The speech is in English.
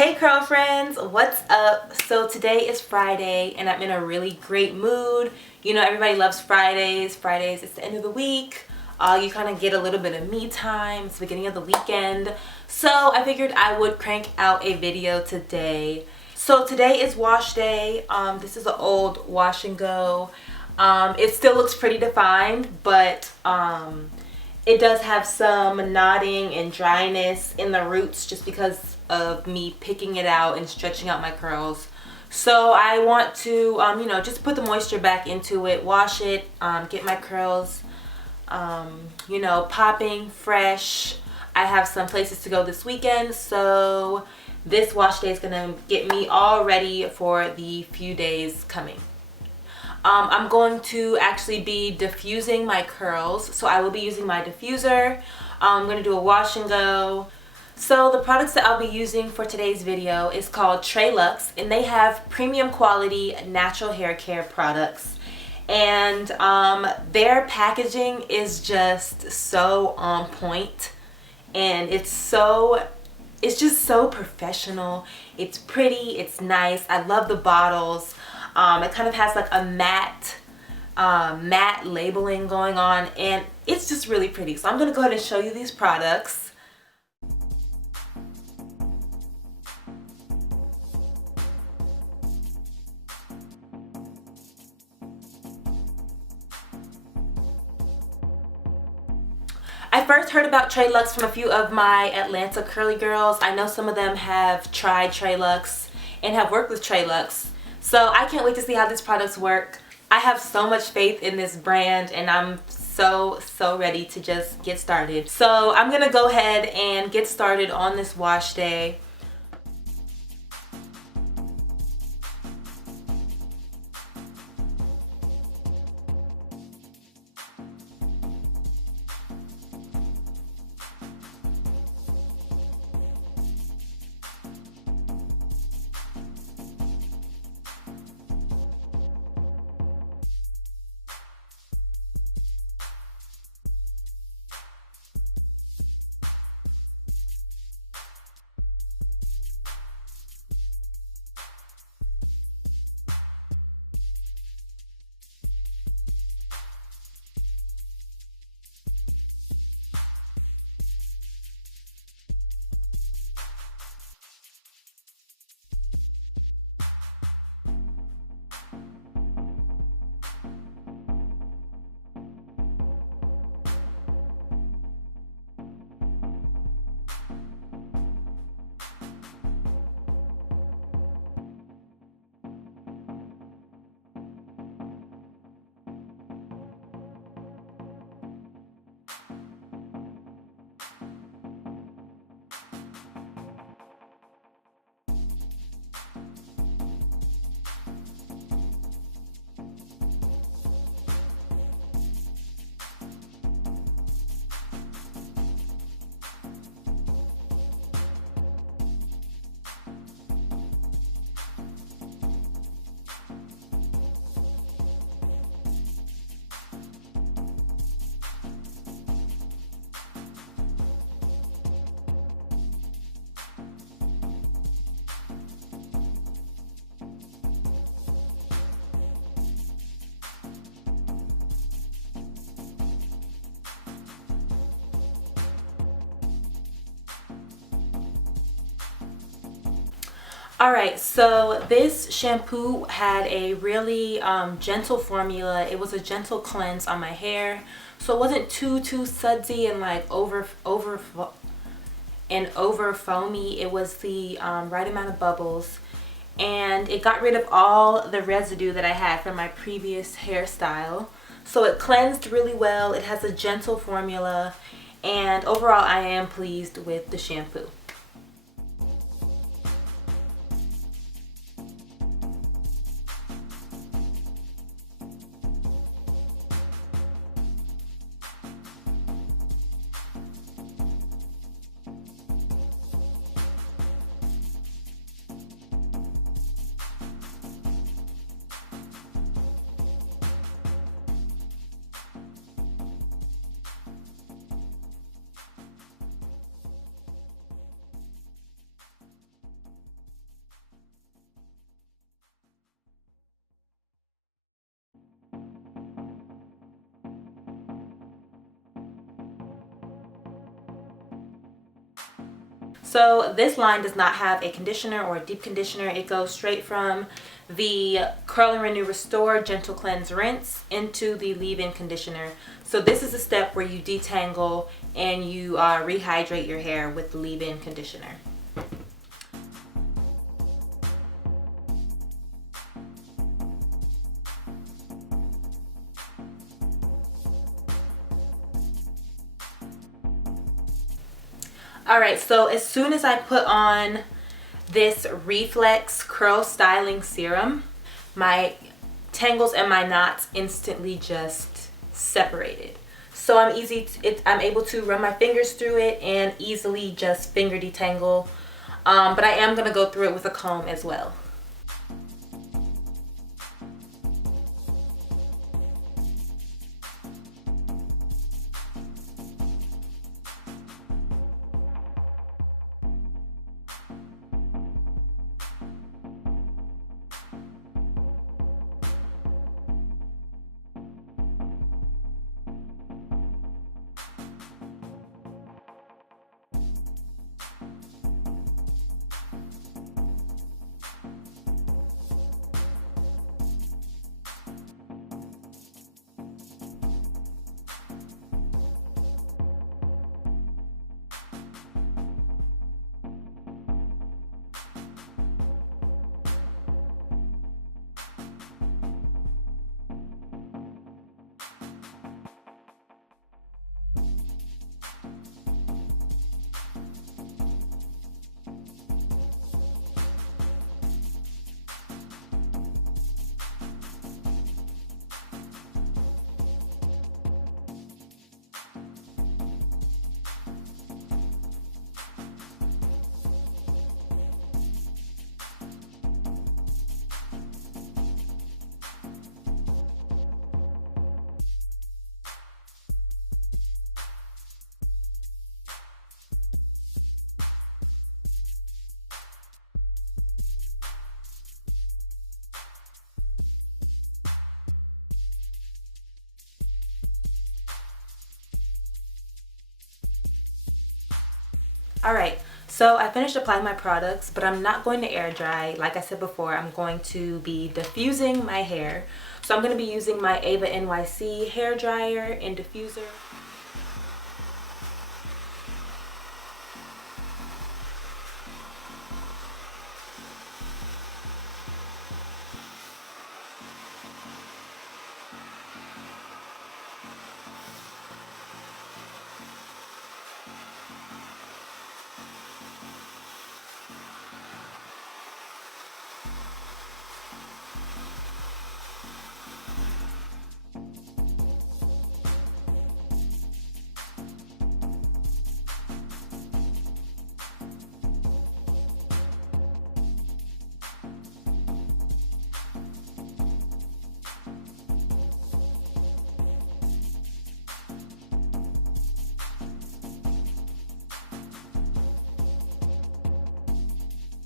Hey girlfriends, what's up? So today is Friday and I'm in a really great mood. You know, everybody loves Fridays. Fridays, it's the end of the week. You kind of get a little bit of me time. It's the beginning of the weekend. So I figured I would crank out a video today. So today is wash day. This is an old wash and go. It still looks pretty defined, but it does have some knotting and dryness in the roots just because of me picking it out and stretching out my curls. So I want to, you know, just put the moisture back into it, wash it, get my curls, you know, popping, fresh. I have some places to go this weekend, so this wash day is gonna get me all ready for the few days coming. I'm going to actually be diffusing my curls, so I will be using my diffuser. I'm going to do a wash and go. So the products that I'll be using for today's video is called Treluxe, and they have premium quality natural hair care products. And their packaging is just so on point, and it's just so professional. It's pretty, it's nice. I love the bottles. It kind of has like a matte labeling going on, and it's just really pretty. So I'm going to go ahead and show you these products. I first heard about Treluxe from a few of my Atlanta curly girls. I know some of them have tried Treluxe and have worked with Treluxe. So I can't wait to see how these products work. I have so much faith in this brand, and I'm so ready to just get started. So I'm gonna go ahead and get started on this wash day. Alright, so this shampoo had a really gentle formula. It was a gentle cleanse on my hair, so it wasn't too sudsy and like over foamy. It was the right amount of bubbles, and it got rid of all the residue that I had from my previous hairstyle. So it cleansed really well. It has a gentle formula, and overall I am pleased with the shampoo. So this line does not have a conditioner or a deep conditioner. It goes straight from the Curl and Renew Restore Gentle Cleanse Rinse into the leave-in conditioner. So this is a step where you detangle and you rehydrate your hair with the leave-in conditioner. Alright, so as soon as I put on this Reflex Curl Styling Serum, my tangles and my knots instantly just separated. So I'm able to run my fingers through it and easily just finger detangle. But I am going to go through it with a comb as well. Alright, so I finished applying my products, but I'm not going to air dry. Like I said before, I'm going to be diffusing my hair. So I'm going to be using my Eva NYC hair dryer and diffuser.